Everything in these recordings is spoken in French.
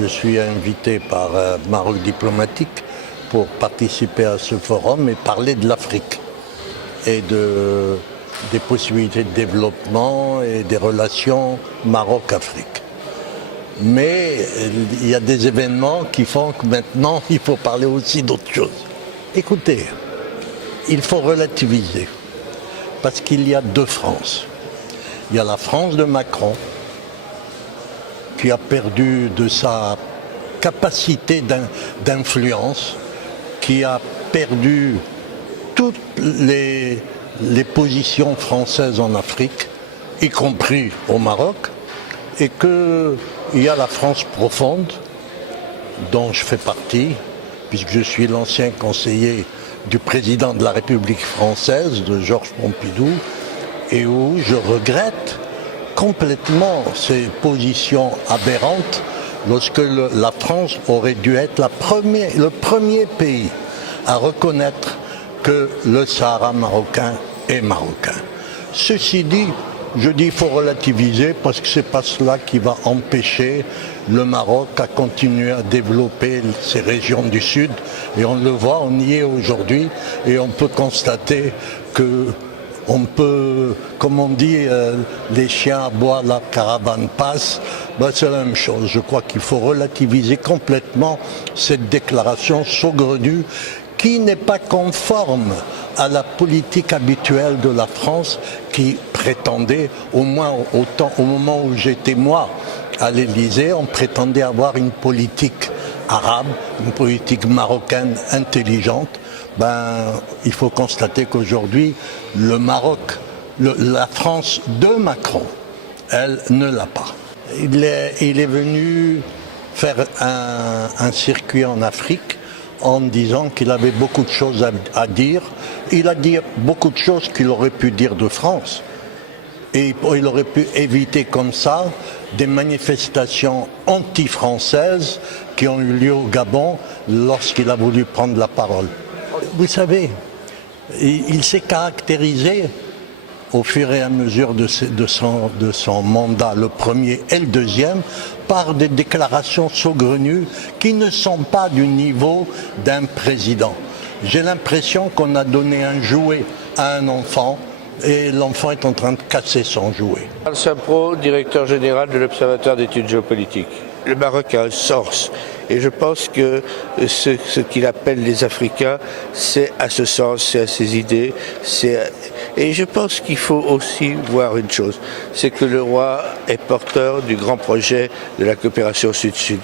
Je suis invité par Maroc Diplomatique pour participer à ce forum et parler de l'Afrique et des possibilités de développement et des relations Maroc-Afrique. Mais il y a des événements qui font que maintenant il faut parler aussi d'autres choses. Écoutez, il faut relativiser parce qu'il y a deux France. Il y a la France de Macron qui a perdu de sa capacité d'influence, qui a perdu toutes les positions françaises en Afrique, y compris au Maroc, et qu'il y a la France profonde, dont je fais partie, puisque je suis l'ancien conseiller du président de la République française, de Georges Pompidou, et où je regrette complètement ces positions aberrantes lorsque la France aurait dû être le premier pays à reconnaître que le Sahara marocain est marocain. Ceci dit, je dis qu'il faut relativiser parce que ce n'est pas cela qui va empêcher le Maroc à continuer à développer ces régions du Sud. Et on le voit, on y est aujourd'hui et on peut constater que on peut, comme on dit, les chiens aboient, la caravane passe, c'est la même chose. Je crois qu'il faut relativiser complètement cette déclaration saugrenue qui n'est pas conforme à la politique habituelle de la France qui prétendait, au moins au moment où j'étais moi à l'Élysée, on prétendait avoir une politique arabe, une politique marocaine intelligente. Il faut constater qu'aujourd'hui, le Maroc, la France de Macron, elle ne l'a pas. Il est venu faire un circuit en Afrique en disant qu'il avait beaucoup de choses à dire. Il a dit beaucoup de choses qu'il aurait pu dire de France. Et il aurait pu éviter comme ça des manifestations anti-françaises qui ont eu lieu au Gabon lorsqu'il a voulu prendre la parole. Vous savez, il s'est caractérisé au fur et à mesure de son mandat, le premier et le deuxième, par des déclarations saugrenues qui ne sont pas du niveau d'un président. J'ai l'impression qu'on a donné un jouet à un enfant et l'enfant est en train de casser son jouet. Charles Sampro, directeur général de l'Observatoire d'études géopolitiques. Le Maroc a un sens. Et je pense que ce qu'il appelle les Africains, c'est à ce sens, c'est à ses idées. Et je pense qu'il faut aussi voir une chose, c'est que le roi est porteur du grand projet de la coopération Sud-Sud.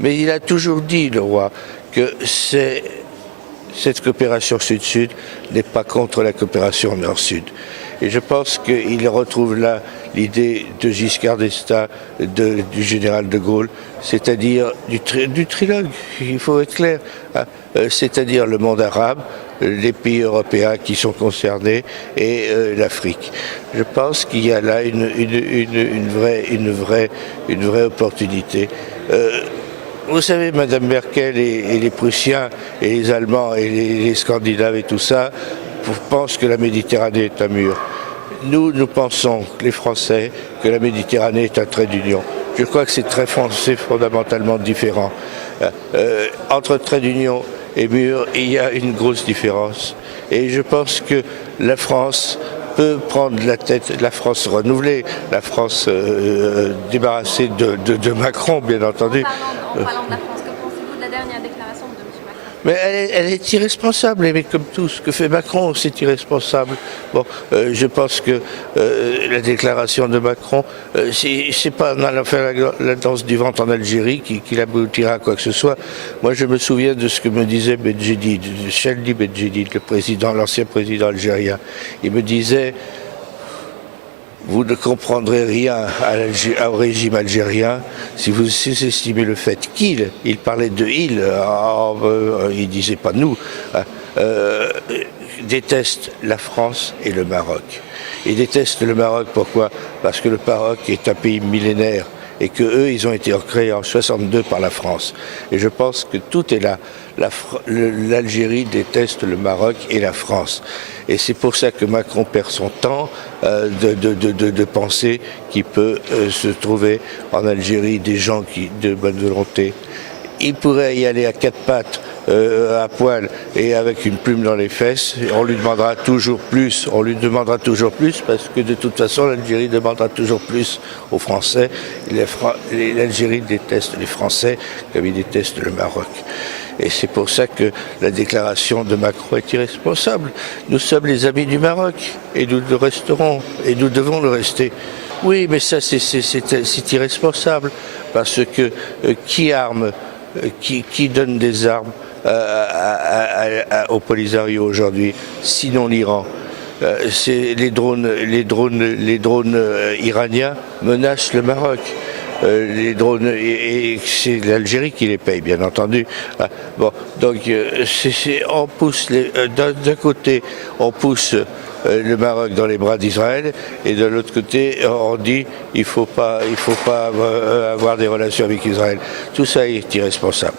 Mais il a toujours dit, le roi, que cette coopération Sud-Sud n'est pas contre la coopération Nord-Sud. Et je pense qu'il retrouve là l'idée de Giscard d'Estaing, du général de Gaulle, c'est-à-dire du trilogue, il faut être clair, hein, c'est-à-dire le monde arabe, les pays européens qui sont concernés et l'Afrique. Je pense qu'il y a là une vraie opportunité. Vous savez, Madame Merkel et les Prussiens et les Allemands et les Scandinaves et tout ça pensent que la Méditerranée est un mur. Nous pensons, les Français, que la Méditerranée est un trait d'union. Je crois que c'est fondamentalement différent. Entre trait d'union et mur, il y a une grosse différence. Et je pense que la France peut prendre la tête, la France renouvelée, la France débarrassée de Macron, bien entendu. En parlant de la France, que pensez-vous de la dernière déclaration de M. Macron ? Mais elle est irresponsable, mais comme tout ce que fait Macron, c'est irresponsable. Bon, je pense que la déclaration de Macron, c'est pas en allant faire la danse du ventre en Algérie qu'il aboutira à quoi que ce soit. Moi, je me souviens de ce que me disait Bedjedid, Cheldi Bedjedid, l'ancien président algérien. Il me disait: vous ne comprendrez rien au régime algérien si vous sous-estimez le fait il parlait de il disait pas nous, déteste la France et le Maroc. Il déteste le Maroc, pourquoi? Parce que le Maroc est un pays millénaire et que eux, ils ont été créés en 62 par la France. Et je pense que tout est là. L'Algérie déteste le Maroc et la France. Et c'est pour ça que Macron perd son temps de penser qu'il peut se trouver en Algérie des gens de bonne volonté. Il pourrait y aller à quatre pattes, à poil et avec une plume dans les fesses. On lui demandera toujours plus, parce que de toute façon l'Algérie demandera toujours plus aux Français. L'Algérie déteste les Français comme il déteste le Maroc. Et c'est pour ça que la déclaration de Macron est irresponsable. Nous sommes les amis du Maroc et nous le resterons et nous devons le rester. Oui, mais ça c'est irresponsable parce que qui donne des armes au Polisario aujourd'hui, sinon l'Iran? Les drones iraniens menacent le Maroc. Les drones, et c'est l'Algérie qui les paye, bien entendu. Bon, donc on pousse d'un côté, on pousse le Maroc dans les bras d'Israël, et de l'autre côté, on dit il faut pas avoir des relations avec Israël. Tout ça est irresponsable.